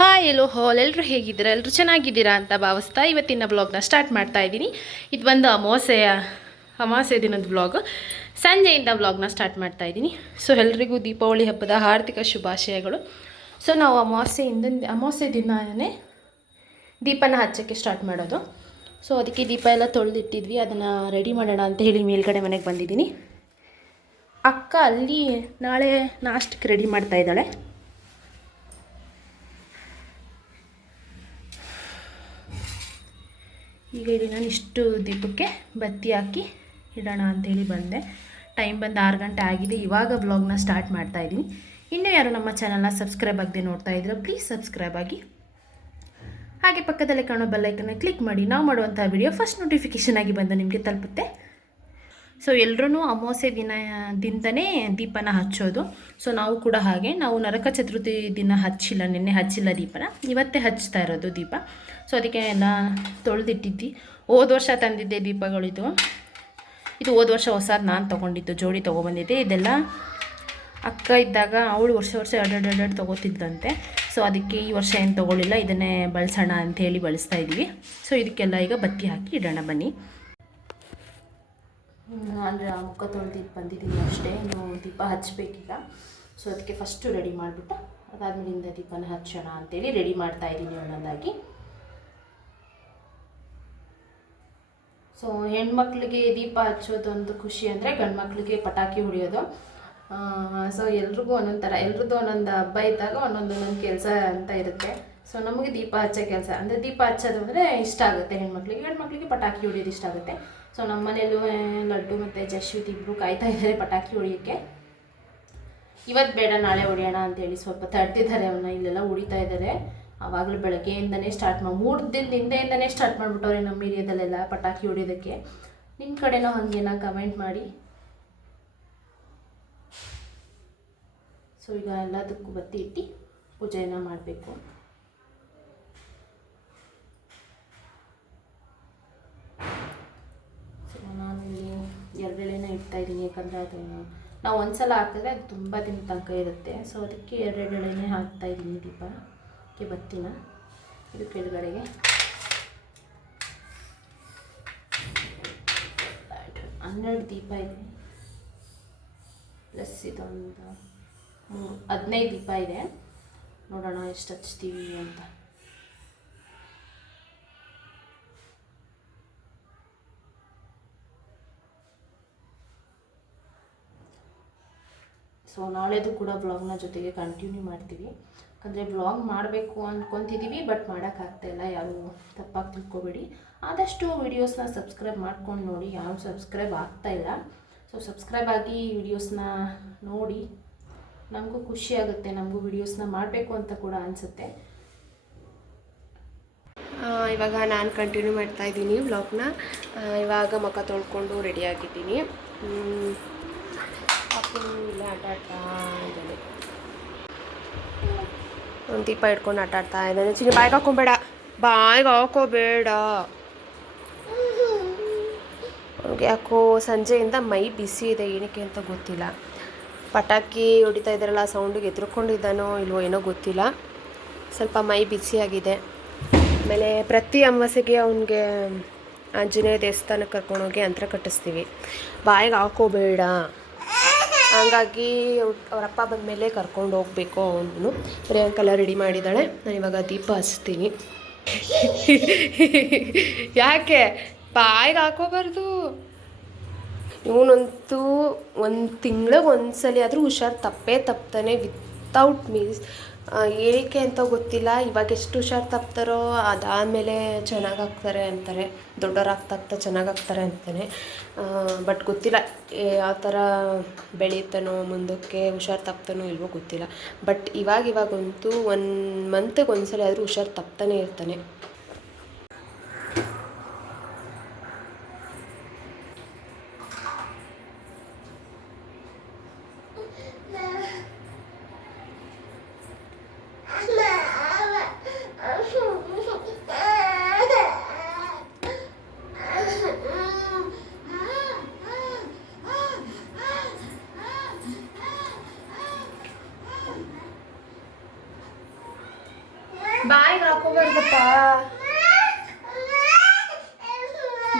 Hi, ಎಲ್ಲೋ ಹಾಲ್ ಎಲ್ಲರೂ ಹೇಗಿದ್ದೀರಾ? ಎಲ್ಲರೂ ಚೆನ್ನಾಗಿದ್ದೀರಾ ಅಂತ ಭಾವಿಸ್ತಾ ಇವತ್ತಿನ ಬ್ಲಾಗ್ನ ಸ್ಟಾರ್ಟ್ ಮಾಡ್ತಾ ಇದ್ದೀನಿ. ಇದು ಬಂದು ಅಮಾವಾಸ್ಯೆಯ, ಅಮಾವಾಸ್ಯೆ ದಿನದ ಬ್ಲಾಗ್ ಸಂಜೆಯಿಂದ ಬ್ಲಾಗ್ನ ಸ್ಟಾರ್ಟ್ ಮಾಡ್ತಾ ಇದ್ದೀನಿ. ಸೊ ಎಲ್ರಿಗೂ ದೀಪಾವಳಿ ಹಬ್ಬದ ಆರ್ಥಿಕ ಶುಭಾಶಯಗಳು. ಸೊ ನಾವು ಅಮಾವಾಸ್ಯೆಯಿಂದ ಅಮಾವಾಸ್ಯೆ ದಿನವೇ ದೀಪನ ಹಚ್ಚೋಕ್ಕೆ ಸ್ಟಾರ್ಟ್ ಮಾಡೋದು. ಸೊ ಅದಕ್ಕೆ ದೀಪ ಎಲ್ಲ ತೊಳೆದಿಟ್ಟಿದ್ವಿ. ಅದನ್ನು ರೆಡಿ ಮಾಡೋಣ ಅಂತ ಹೇಳಿ ಮೇಲ್ಗಡೆ ಮನೆಗೆ ಬಂದಿದ್ದೀನಿ. ಅಕ್ಕ ಅಲ್ಲಿ ನಾಳೆ ನಾಷ್ಟಕ್ಕೆ ರೆಡಿ ಮಾಡ್ತಾ ಇದ್ದಾಳೆ. ಈಗ ಇಲ್ಲಿ ನಾನು ಇಷ್ಟು ದೀಪಕ್ಕೆ ಬತ್ತಿ ಹಾಕಿ ಇಡೋಣ ಅಂಥೇಳಿ ಬಂದೆ. ಟೈಮ್ ಬಂದು ಆರು ಗಂಟೆ ಆಗಿದೆ. ಇವಾಗ ಬ್ಲಾಗ್ನ ಸ್ಟಾರ್ಟ್ ಮಾಡ್ತಾ ಇದ್ದೀನಿ. ಇನ್ನೂ ಯಾರು ನಮ್ಮ ಚಾನಲ್ನ ಸಬ್ಸ್ಕ್ರೈಬ್ ಆಗದೆ ನೋಡ್ತಾ ಇದ್ರೆ ಪ್ಲೀಸ್ ಸಬ್ಸ್ಕ್ರೈಬ್ ಆಗಿ. ಹಾಗೆ ಪಕ್ಕದಲ್ಲೇ ಕಾಣೋ ಬೆಲ್ಲೈಕನ್ನ ಕ್ಲಿಕ್ ಮಾಡಿ. ನಾವು ಮಾಡುವಂಥ ವಿಡಿಯೋ ಫಸ್ಟ್ ನೋಟಿಫಿಕೇಷನ್ ಆಗಿ ಬಂದು ನಿಮಗೆ ತಲುಪುತ್ತೆ. ಸೊ ಎಲ್ಲರೂ ಅಮಾವಾಸ್ಯೆ ದಿನ ದಿಂದನೇ ದೀಪನ ಹಚ್ಚೋದು. ಸೊ ನಾವು ಕೂಡ ಹಾಗೆ. ನಾವು ನರಕ ಚತುರ್ಥಿ ದಿನ ಹಚ್ಚಿಲ್ಲ, ನಿನ್ನೆ ಹಚ್ಚಿಲ್ಲ ದೀಪನ. ಇವತ್ತೇ ಹಚ್ತಾ ಇರೋದು ದೀಪ. ಸೊ ಅದಕ್ಕೆ ಎಲ್ಲ ತೊಳೆದಿಟ್ಟಿದ್ದಿ. ಹೋದ ವರ್ಷ ತಂದಿದ್ದೆ ದೀಪಗಳಿದು ಇದು. ಹೋದ ವರ್ಷ ಹೊಸದು ನಾನು ತೊಗೊಂಡಿದ್ದು, ಜೋಡಿ ತೊಗೊಬಂದಿದ್ದೆ. ಇದೆಲ್ಲ ಅಕ್ಕ ಇದ್ದಾಗ ಅವಳು ವರ್ಷ ವರ್ಷ ಎರಡು ಎರಡು ತೊಗೋತಿದ್ದಂತೆ. ಸೊ ಅದಕ್ಕೆ ಈ ವರ್ಷ ಏನು ತೊಗೊಳ್ಳಿಲ್ಲ, ಇದನ್ನೇ ಬಳಸೋಣ ಹೇಳಿ ಬಳಸ್ತಾ ಇದ್ದೀವಿ ಸೊ ಇದಕ್ಕೆಲ್ಲ ಈಗ ಬತ್ತಿ ಹಾಕಿ ಇಡೋಣ ಬನ್ನಿ. ಅಂದರೆ ಮುಖ ತೊಳೆದಿದ್ದು ಬಂದಿದ್ದೀನಿ ಅಷ್ಟೇ, ಇನ್ನು ದೀಪ ಹಚ್ಚಬೇಕಿಲ್ಲ ಸೊ ಅದಕ್ಕೆ ಫಸ್ಟು ರೆಡಿ ಮಾಡಿಬಿಟ್ಟು ಅದಾದ್ಮೇಲಿಂದ ದೀಪನ ಹಚ್ಚೋಣ ಅಂತೇಳಿ ರೆಡಿ ಮಾಡ್ತಾ ಇದ್ದೀನಿ ಒಂದೊಂದಾಗಿ. ಸೊ ಹೆಣ್ಮಕ್ಳಿಗೆ ದೀಪ ಹಚ್ಚೋದೊಂದು ಖುಷಿ ಅಂದರೆ ಗಂಡ್ಮಕ್ಳಿಗೆ ಪಟಾಕಿ ಹೊಡೆಯೋದು. ಸೊ ಎಲ್ರಿಗೂ ಒಂದೊಂದು ಥರ, ಎಲ್ರದ್ದು ಒಂದೊಂದು ಹಬ್ಬ ಇದ್ದಾಗ ಒಂದೊಂದು ಒಂದೊಂದು ಕೆಲಸ ಅಂತ ಇರುತ್ತೆ. ಸೊ ನಮಗೆ ದೀಪ ಹಚ್ಚೋ ಕೆಲಸ, ಅಂದರೆ ದೀಪ ಹಚ್ಚೋದು ಅಂದರೆ ಇಷ್ಟ ಆಗುತ್ತೆ ಹೆಣ್ಮಕ್ಳಿಗೆ ಹೆಣ್ಮಕ್ಳಿಗೆ ಪಟಾಕಿ ಹೊಡಿಯೋದು ಇಷ್ಟ ಆಗುತ್ತೆ. ಸೊ ನಮ್ಮ ಮನೆಯಲ್ಲೂ ಲಡ್ಡು ಮತ್ತು ಜಶ್ವಿತ್ ಇಬ್ಬರು ಕಾಯ್ತಾ ಇದ್ದಾರೆ ಪಟಾಕಿ ಹೊಡಿಯೋಕ್ಕೆ. ಇವತ್ತು ಬೇಡ, ನಾಳೆ ಹೊಡಿಯೋಣ ಅಂತೇಳಿ ಸ್ವಲ್ಪ ತಡ್ತಿದ್ದಾರೆ ಅವನ್ನ, ಇಲ್ಲೆಲ್ಲ ಹೊಡಿತಾ ಇದ್ದಾರೆ. ಆವಾಗಲೂ ಬೆಳಗ್ಗೆಯಿಂದನೇ ಸ್ಟಾರ್ಟ್ ಮಾಡಿ ಮೂರು ದಿನ ಹಿಂದೆಯಿಂದನೇ ಸ್ಟಾರ್ಟ್ ಮಾಡಿಬಿಟ್ಟವ್ರೆ ನಮ್ಮ ಏರಿಯಾದಲ್ಲೆಲ್ಲ ಪಟಾಕಿ ಹೊಡಿಯೋದಕ್ಕೆ. ನಿಮ್ಮ ಕಡೆನೂ ಹಾಗೇನ ಕಮೆಂಟ್ ಮಾಡಿ. ಸೊ ಈಗ ಎಲ್ಲದಕ್ಕೂ ಬತ್ತಿ ಇಟ್ಟು ಪೂಜೆಯನ್ನು ಮಾಡಬೇಕು ಸೊ ನಾನು ಇಲ್ಲಿ ಇದ್ದೀನಿ ಯಾಕಂದರೆ ಅದು ನಾವು ಒಂದ್ಸಲ ಹಾಕಿದ್ರೆ ಅದು ತುಂಬ ದಿನ ತನಕ ಇರುತ್ತೆ. ಸೊ ಅದಕ್ಕೆ ಎರಡೆರಡು ಹಾಕ್ತಾಯಿದ್ದೀನಿ ದೀಪಕ್ಕೆ ಬತ್ತಿನ ಇದು ಕೆಳಗಡೆಗೆ ಹನ್ನೆರಡು ದೀಪ ಇದೆ. ಪ್ಲಸ್ ಇದೊಂದು ಹದಿನೈದು ದೀಪ ಇದೆ. ನೋಡೋಣ ಎಷ್ಟು ಹಚ್ತೀವಿ ಅಂತ. ಸೊ ನಾಳೆದು ಕೂಡ ಬ್ಲಾಗ್ನ ಜೊತೆಗೆ ಕಂಟಿನ್ಯೂ ಮಾಡ್ತೀವಿ. ಯಾಕಂದರೆ ಬ್ಲಾಗ್ ಮಾಡಬೇಕು ಅಂದ್ಕೊತಿದ್ದೀವಿ ಬಟ್ ಮಾಡೋಕ್ಕಾಗ್ತಾ ಇಲ್ಲ. ಯಾರು ತಪ್ಪಾಗಿ ತಿಳ್ಕೊಬೇಡಿ. ಆದಷ್ಟು ವೀಡಿಯೋಸ್ನ ಸಬ್ಸ್ಕ್ರೈಬ್ ಮಾಡ್ಕೊಂಡು ನೋಡಿ. ಯಾರು ಸಬ್ಸ್ಕ್ರೈಬ್ ಆಗ್ತಾ ಇಲ್ಲ. ಸೊ ಸಬ್ಸ್ಕ್ರೈಬ್ ಆಗಿ ವಿಡಿಯೋಸ್ನ ನೋಡಿ. ನಮಗೂ ಖುಷಿ ಆಗುತ್ತೆ. ನಮಗೂ ವಿಡಿಯೋಸ್ನ ಮಾಡಬೇಕು ಅಂತ ಕೂಡ ಅನಿಸುತ್ತೆ. ಇವಾಗ ನಾನು ಕಂಟಿನ್ಯೂ ಮಾಡ್ತಾ ಇದ್ದೀನಿ ವ್ಲಾಗ್ನ ಇವಾಗ ಮುಖ ತೊಳ್ಕೊಂಡು ರೆಡಿ ಆಗಿದ್ದೀನಿ. ಪಾಪು ಇಲ್ಲೇ ಆಟ ಆಡ್ತಾ ಇದ್ದಾನೆ. ಒಂದು ದೀಪ ಇಟ್ಕೊಂಡು ಆಟ ಆಡ್ತಾ ಇದ್ದಾನೆ. ಚಿನ್ನ, ಬಾಯ್ಗೆ ಹಾಕೊಂಬೇಡ. ಬಾಯ್ಗೆ ಹಾಕೋಬೇಡ. ಅವ್ನಿಗೆ ಯಾಕೋ ಸಂಜೆಯಿಂದ ಮೈ ಬಿಸಿ ಇದೆ, ಏನಕ್ಕೆ ಅಂತ ಗೊತ್ತಿಲ್ಲ. ಪಟಾಕಿ ಹೊಡಿತಾ ಇದ್ದಾರಲ್ಲ ಸೌಂಡಿಗೆ ಎದುರುಕೊಂಡಿದ್ದಾನೋ ಇಲ್ವೋ ಏನೋ ಗೊತ್ತಿಲ್ಲ. ಸ್ವಲ್ಪ ಮೈ ಬಿಸಿಯಾಗಿದೆ ಆಮೇಲೆ ಪ್ರತಿ ಅಮಾವಾಸ್ಯೆಗೆ ಅವನಿಗೆ ಆಂಜನೇಯ ದೇವಸ್ಥಾನಕ್ಕೆ ಕರ್ಕೊಂಡೋಗಿ ಅಂತರ ಕಟ್ಟಿಸ್ತೀವಿ. ಬಾಯಿಗೆ ಹಾಕೋಬೇಡ. ಹಂಗಾಗಿ ಅವರಪ್ಪ ಬಂದಮೇಲೆ ಕರ್ಕೊಂಡು ಹೋಗ್ಬೇಕು ಅವನು. ಪ್ರಿಯಾಂಕೆಲ್ಲ ರೆಡಿ ಮಾಡಿದ್ದಾಳೆ. ನಾನು ಇವಾಗ ದೀಪ ಹಚ್ತೀನಿ. ಯಾಕೆ? ಬಾಯಿಗೆ ಹಾಕೋಬಾರ್ದು. ಇವನಂತೂ ಒಂದು ತಿಂಗಳಿಗೆ ಒಂದ್ಸಲಿ ಆದರೂ ಹುಷಾರು ತಪ್ಪೇ ತಪ್ತಾನೆ ವಿತ್ತೌಟ್ ಮೀನ್ಸ್ ಏನಕ್ಕೆ ಅಂತ ಗೊತ್ತಿಲ್ಲ. ಇವಾಗ ಎಷ್ಟು ಹುಷಾರು ತಪ್ತಾರೋ ಅದಾದಮೇಲೆ ಚೆನ್ನಾಗಾಗ್ತಾರೆ ಅಂತಾರೆ. ದೊಡ್ಡವರಾಗ್ತಾ ಆಗ್ತಾ ಚೆನ್ನಾಗಾಗ್ತಾರೆ ಅಂತಾನೆ. ಬಟ್ ಗೊತ್ತಿಲ್ಲ. ಯಾವ ಥರ ಬೆಳೀತಾನೋ ಮುಂದಕ್ಕೆ ಹುಷಾರು ತಪ್ತಾನೋ ಇಲ್ವೋ ಗೊತ್ತಿಲ್ಲ. ಬಟ್ ಇವಾಗ ಇವಾಗಂತೂ ಒನ್ ಮಂತ್ಗೆ ಒಂದ್ಸಲ ಆದರೂ ಹುಷಾರು ತಪ್ತಾನೆ ಇರ್ತಾನೆ. ಬಾಯಿಗೆ ಹಾಕೋಬಾರ್ದಪ್ಪ.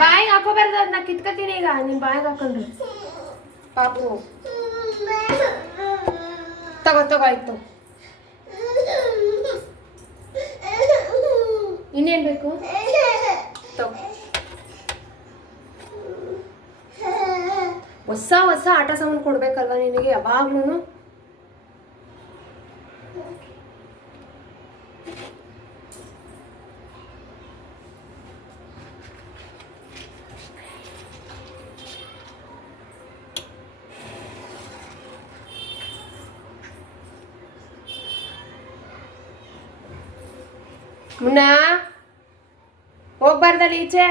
ಬಾಯಿಗೆ ಹಾಕೋಬಾರ್ದು ಅದನ್ನ ಕಿತ್ಕೊತೀನಿ ಈಗ. ನೀನು ಬಾಯಿಗೆ ಹಾಕೊಂಡ್ರೆ. ಪಾಪು. ತಗೋ ತಗೋ, ಆಯ್ತು. ಇನ್ನೇನು ಬೇಕು? ತಗೋ. ಹೊಸ ಹೊಸ ಆಟ ಸಾಮಾನು ಕೊಡ್ಬೇಕಲ್ವಾ ನಿನಗೆ? ಯಾವಾಗ್ಲೂ ಮುನ್ನ? ಹೋಗ್ಬಾರ್ದಲ್ಲಿ ಈಚೆ.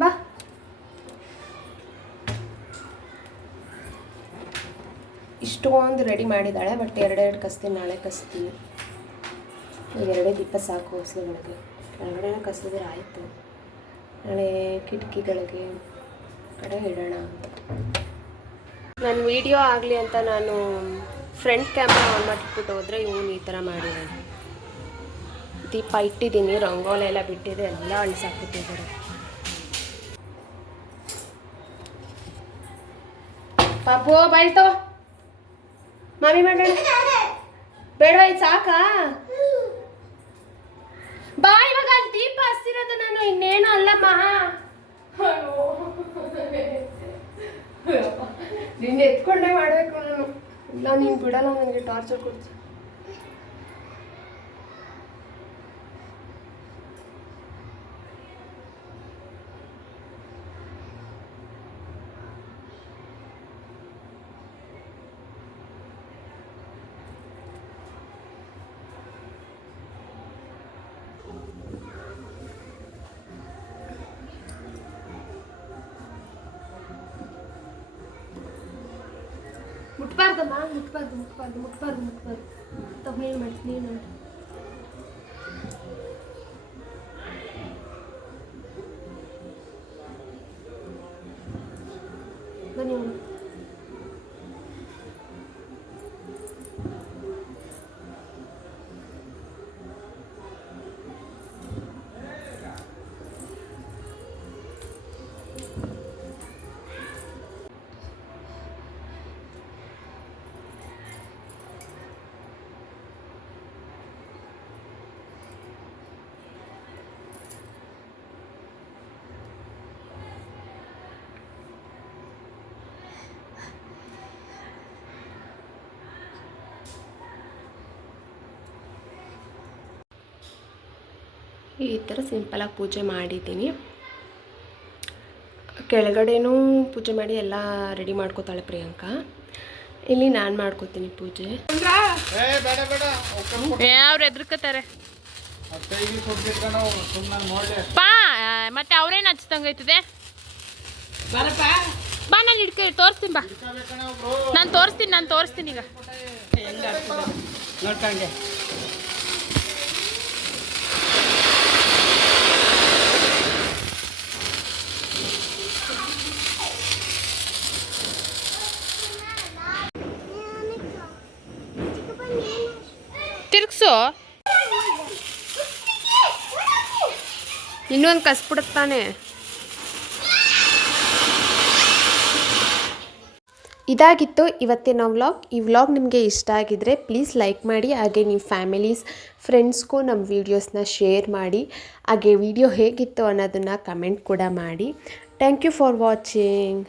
ಬಾ. ಇಷ್ಟೊಂದು ರೆಡಿ ಮಾಡಿದ್ದಾಳೆ, ಬಟ್ ಎರಡೆರಡು ಕಸ್ತೀನಿ, ನಾಳೆ ಕಸ್ತೀನಿ. ಈಗ ಎರಡೇ ದೀಪ ಸಾಕು ಹೊಸಲುಗಳಿಗೆ. ಕೆಳಗಡೆ ಕಸಿದ್ರೆ ಆಯಿತು ನಾಳೆ ಕಿಟಕಿಗಳಿಗೆ ಕಡೆ ಇಡೋಣ ಅಂತ. ನನ್ನ ವಿಡಿಯೋ ಆಗಲಿ ಅಂತ ನಾನು ಫ್ರಂಟ್ ಕ್ಯಾಮ್ರಾ ಆನ್ ಮಾಡಿಟ್ಬಿಟ್ಟು ಹೋದರೆ ಇವನು ಈ ಥರ ಮಾಡಿದ್ದಾನೆ ದೀಪ ಇಟ್ಟಿದ್ದೀನಿ ರಂಗೋಲಿ ಎಲ್ಲ ಬಿಟ್ಟಿದೆ, ಎಲ್ಲ ಅಳಿಸಾಕ್ಬಿಟ್ಟಿದ್ದಾರೆ. ಪಾಪು ಬಾಯ್ತೋ ಮಾಮಿ ಮಾಡೋಣ ಬೇಡವಾ, ಇದು ಸಾಕಾ? ಬಾ, ಇವಾಗ ಅಲ್ಲಿ ದೀಪ ಹಚ್ತಿರೋದು ನಾನು, ಇನ್ನೇನು ಅಲ್ಲಮ್ಮ ನಿನ್ನ ಎತ್ಕೊಂಡೇ ಮಾಡಬೇಕು ನಾನು. ಇಲ್ಲ, ನೀನು ಬಿಡಲ್ಲ, ನನಗೆ ಟಾರ್ಚರ್ ಕೊಡ್ತೀನಿ. ಮುಟ್ಬಾರ್ದಮ್ಮ ಮುಟ್ಬಾರ್ದು ಮುಟ್ಬಾರ್ದು ಮುಟ್ಬಾರ್ದು ಮುಟ್ಬಾರ್ದು ತಗೋ ಏನು ಮಾಡ್ತೀನಿ ನೀನು ಈ ಥರ ಸಿಂಪಲಾಗಿ ಪೂಜೆ ಮಾಡಿದ್ದೀನಿ. ಕೆಳಗಡೆನೂ ಪೂಜೆ ಮಾಡಿ ಎಲ್ಲ ರೆಡಿ ಮಾಡ್ಕೋತಾಳೆ ಪ್ರಿಯಾಂಕಾ. ಇಲ್ಲಿ ನಾನು ಮಾಡ್ಕೋತೀನಿ ಪೂಜೆ. ಏ ಬೇಡ ಬೇಡ. ಅವ್ರು ಪಾ ಮತ್ತೆ ಅವ್ರೇನು ಹಚ್ತಂಗೈತದೆ ಬಾ ನಾನು ಹಿಡ್ಕ ತೋರಿಸ್ತೀನಿ ಬಾ. ನಾನು ತೋರಿಸ್ತೀನಿ ನಾನು ತೋರಿಸ್ತೀನಿ ಈಗ. ತಿರ್ಗ್ಸು. ಇನ್ನೊಂದು ಕಸ್ಬಿಡುತ್ತಾನೆ ಇದಾಗಿತ್ತು ಇವತ್ತಿನ ವ್ಲಾಗ್. ಈ ವ್ಲಾಗ್ ನಿಮಗೆ ಇಷ್ಟ ಆಗಿದ್ರೆ ಪ್ಲೀಸ್ ಲೈಕ್ ಮಾಡಿ, ಹಾಗೆ ನಿಮ್ಮ ಫ್ಯಾಮಿಲೀಸ್, ಫ್ರೆಂಡ್ಸ್ಗೂ ನಮ್ಮ ವೀಡಿಯೋಸ್ನ ಶೇರ್ ಮಾಡಿ. ಹಾಗೆ ವಿಡಿಯೋ ಹೇಗಿತ್ತು ಅನ್ನೋದನ್ನು ಕಮೆಂಟ್ ಕೂಡ ಮಾಡಿ. Thank you for watching.